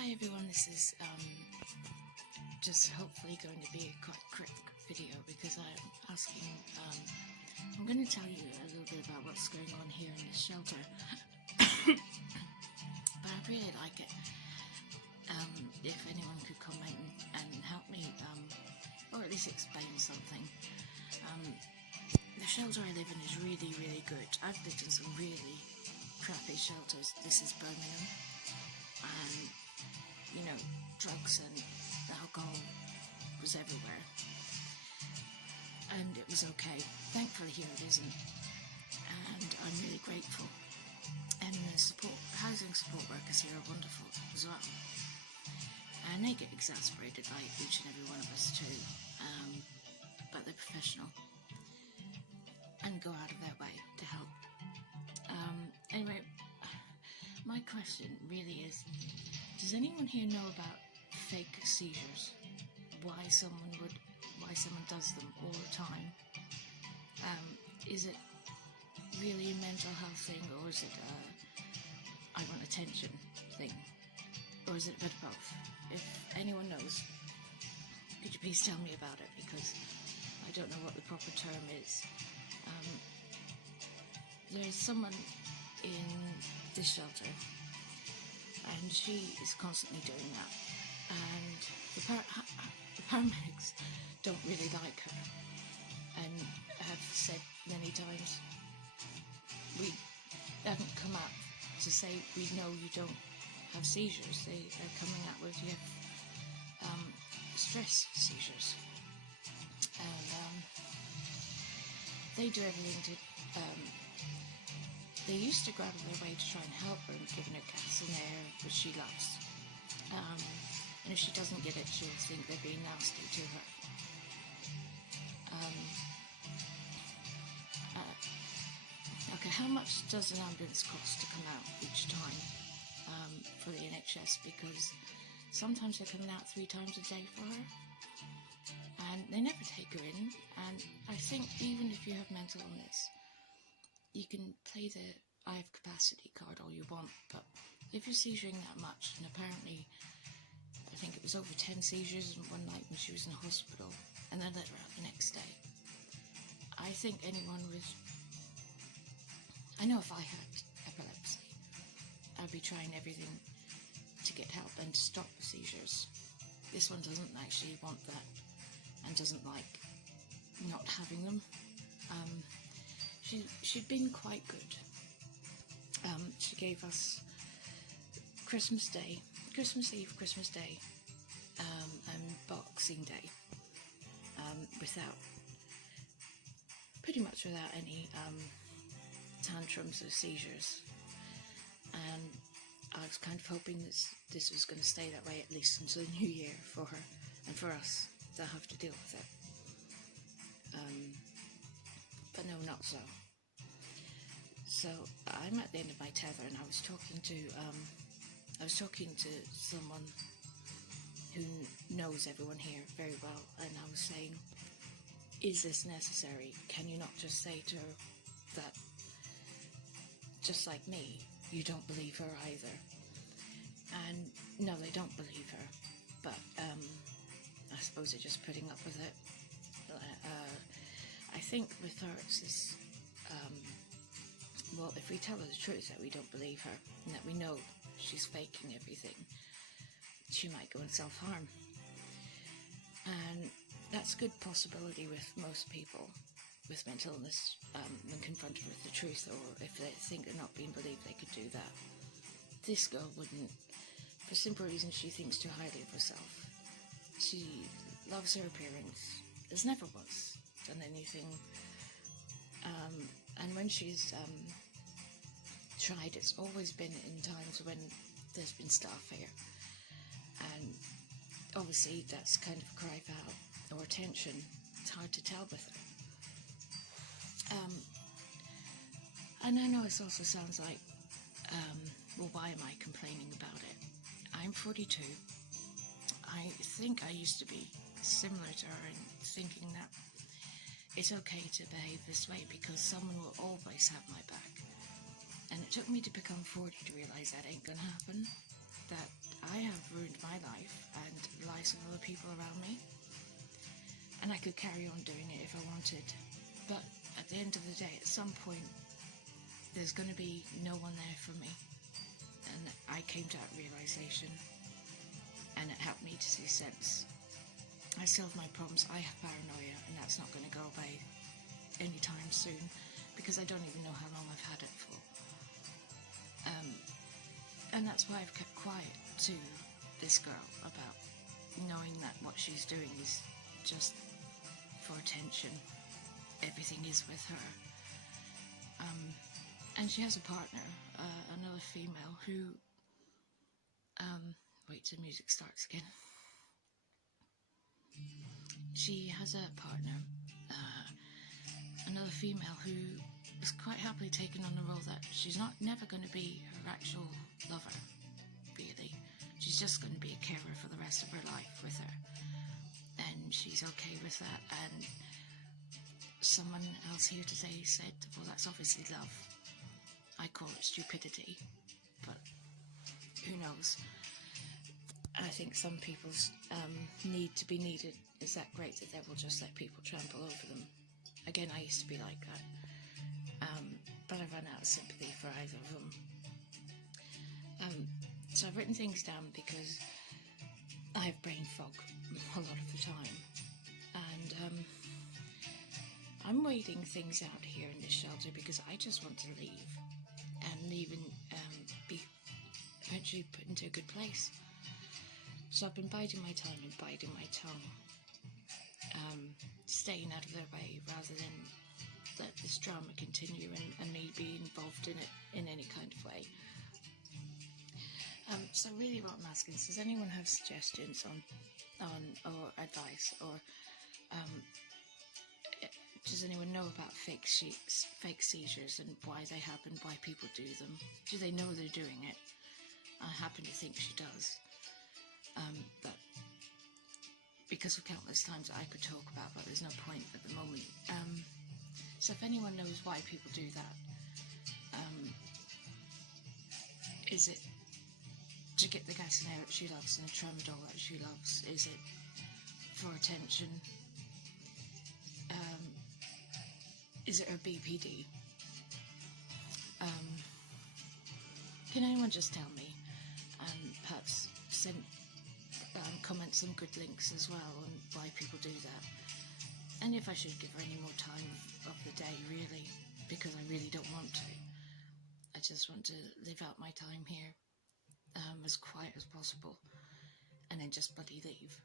Hi everyone, this is just hopefully going to be a quite quick video because I'm going to tell you a little bit about what's going on here in this shelter. But I'd really like it if anyone could comment and help me, or at least explain something. The shelter I live in is really, really good. I've lived in some really crappy shelters. This is Birmingham, and you know, drugs and alcohol was everywhere, and it was okay. Thankfully here it isn't, and I'm really grateful. And the housing support workers here are wonderful as well, and they get exasperated by each and every one of us too, but they're professional and go out of their way to help. Anyway, my question really is, does anyone here know about fake seizures? Why someone does them all the time? Is it really a mental health thing, or is it I want attention thing, or is it a bit of both? If anyone knows, could you please tell me about it, because I don't know what the proper term is. There's someone in this shelter, and she is constantly doing that, and the paramedics don't really like her, and have said many times, we haven't come out to say we know you don't have seizures. They are coming out with you have stress seizures, and they do everything to they used to go out of their way to try and help her and giving her gas and air, which she loves. And if she doesn't get it, she'll think they're being nasty to her. Okay, how much does an ambulance cost to come out each time for the NHS? Because sometimes they're coming out 3 times a day for her, and they never take her in. And I think even if you have mental illness, you can play the I have capacity card all you want, but if you're seizuring that much, and apparently I think it was over 10 seizures in one night when she was in hospital, and then let her out the next day, I think anyone with, I know if I had epilepsy, I'd be trying everything to get help and to stop the seizures. This one doesn't actually want that, and doesn't like not having them. She'd been quite good. She gave us Christmas Eve, Christmas Day, and Boxing Day, pretty much without any tantrums or seizures. And I was kind of hoping this was going to stay that way at least until the new year for her and for us to have to deal with it. But no, not so. So I'm at the end of my tether, and I was talking to someone who knows everyone here very well, and I was saying, is this necessary? Can you not just say to her that, just like me, you don't believe her either? And no, they don't believe her, but I suppose they're just putting up with it. I think with her it's this, well, if we tell her the truth that we don't believe her and that we know she's faking everything, she might go and self-harm. And that's a good possibility with most people with mental illness, when confronted with the truth, or if they think they're not being believed, they could do that. This girl wouldn't, for simple reasons. She thinks too highly of herself. She loves her appearance, has never once done anything, and when she's tried, it's always been in times when there's been staff here, and obviously that's kind of a cry for help or attention. It's hard to tell with her. And I know this also sounds like, well, why am I complaining about it? I'm 42. I think I used to be similar to her in thinking that it's okay to behave this way because someone will always have my back. And it took me to become 40 to realise that ain't gonna happen. That I have lives of other people around me. And I could carry on doing it if I wanted. But at the end of the day, at some point, there's going to be no one there for me. And I came to that realization, and it helped me to see sense. I still have my problems. I have paranoia, and that's not going to go away anytime soon, because I don't even know how long I've had it for. And that's why I've kept quiet to this girl about knowing that what she's doing is just for attention. Everything is with her. And she has a partner, another female who, wait till the music starts again. She has a partner, another female who is quite happily taking on the role that she's never going to be her actual lover, really. She's just going to be a carer for the rest of her life with her. And she's okay with that. And someone else here today said, well, that's obviously love. I call it stupidity, but who knows? I think some people's need to be needed is that great that they will just let people trample over them. Again, I used to be like that, but I've run out of sympathy for either of them. So I've written things down because I have brain fog a lot of the time, and I'm waiting things out here in this shelter because I just want to leave and leave and be eventually put into a good place. So I've been biding my time and biding my tongue, staying out of their way rather than let this drama continue and me be involved in it in any kind of way. So really what I'm asking is, does anyone have suggestions on or advice, or does anyone know about fake seizures and why they happen, why people do them? Do they know they're doing it? I happen to think she does. But because of countless times I could talk about, but there's no point at the moment. So if anyone knows why people do that, is it to get the gas and air that she loves and the tramadol that she loves? Is it for attention? Is it her BPD? Can anyone just tell me, and perhaps send comment some good links as well on why people do that, and if I should give her any more time of the day, really, because I really don't want to. I just want to live out my time here as quiet as possible, and then just bloody leave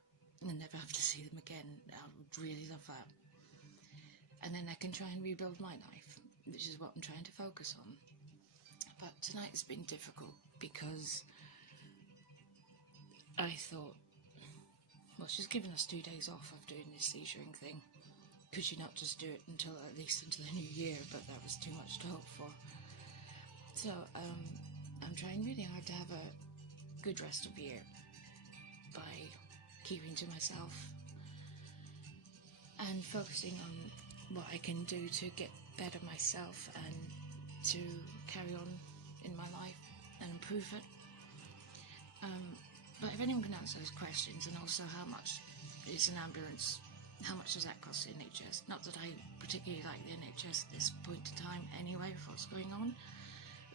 and never have to see them again. I would really love that. And then I can try and rebuild my life, which is what I'm trying to focus on. But tonight has been difficult because I thought, well, she's given us 2 days off of doing this seizuring thing. Could she not just do it at least until the new year? But that was too much to hope for. So I'm trying really hard to have a good rest of year by keeping to myself and focusing on what I can do to get better myself and to carry on in my life and improve it. But if anyone can answer those questions, and also how much is an ambulance, how much does that cost the NHS? Not that I particularly like the NHS at this point in time anyway, with what's going on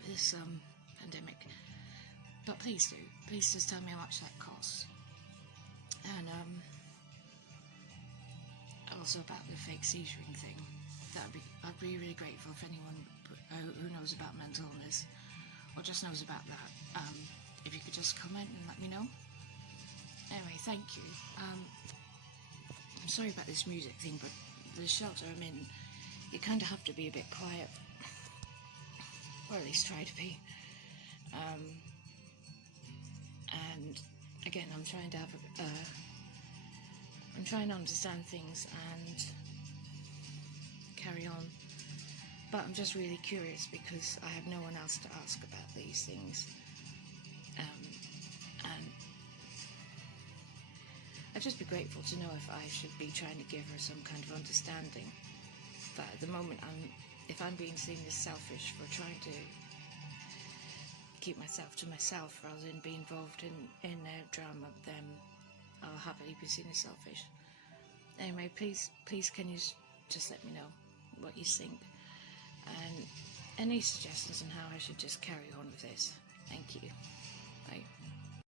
with this pandemic. But please do. Please just tell me how much that costs. And also about the fake seizuring thing. I'd be really grateful if anyone who knows about mental illness or just knows about that, if you could just comment and let me know. Anyway, thank you. I'm sorry about this music thing, but the shelter I'm in, you kind of have to be a bit quiet, or at least try to be. And again, I'm trying to have I'm trying to understand things and carry on, but I'm just really curious because I have no one else to ask about these things, and I'd just be grateful to know if I should be trying to give her some kind of understanding. But at the moment, if I'm being seen as selfish for trying to keep myself to myself rather than be involved in a drama, then or have he been seen as selfish? Anyway, please can you just let me know what you think, and any suggestions on how I should just carry on with this. Thank you. Bye.